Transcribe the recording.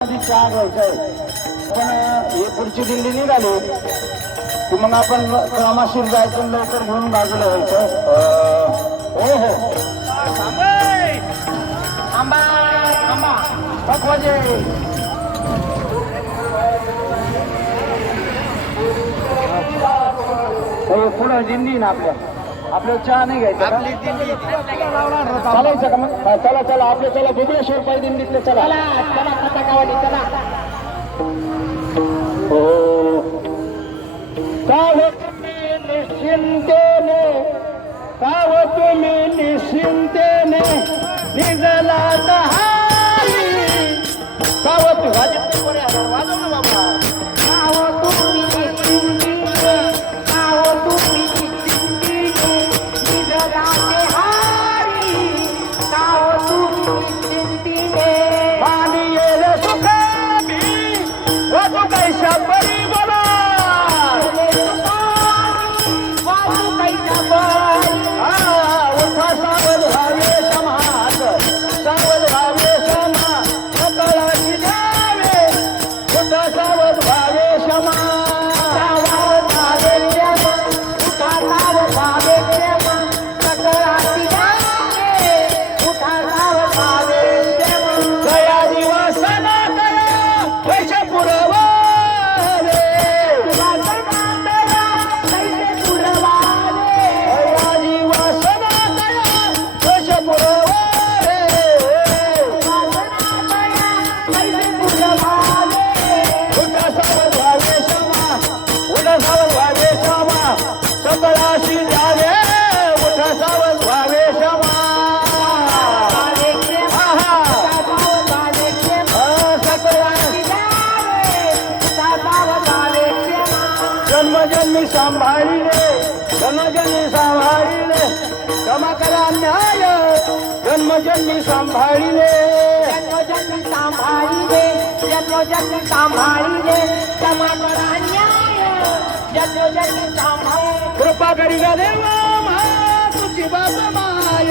आधी चहा पण हे पुढची दिंडी निघाली. की मग आपण कामाशीर जायचं लवकर घेऊन बाजूला व्हायचं हो हो. आंबा आंबा पकवाजे हो, पुढं दिंडी ना आपल्या. आपल्याला चहा नाही घ्यायचा का? चालायचं का मग? हा, चला चला. आपल्या चला. भुबळेश्वर पाय दिंडीतले चला. हो. काव तुम्ही निश्चिंतेने काव तुम्ही निश्चिंतेने निघला दहाई काव तू तुम्ही चिंतीने पाणी येले सुखामी वाजू कैशा परी जन्मजन्मी सांभाळिले. जन्मजन्मी सांभाळिले क्षमा करा न्याय जन्मजन्मी सांभाळिले कृपा करी देवा मा तुझी बाप माय.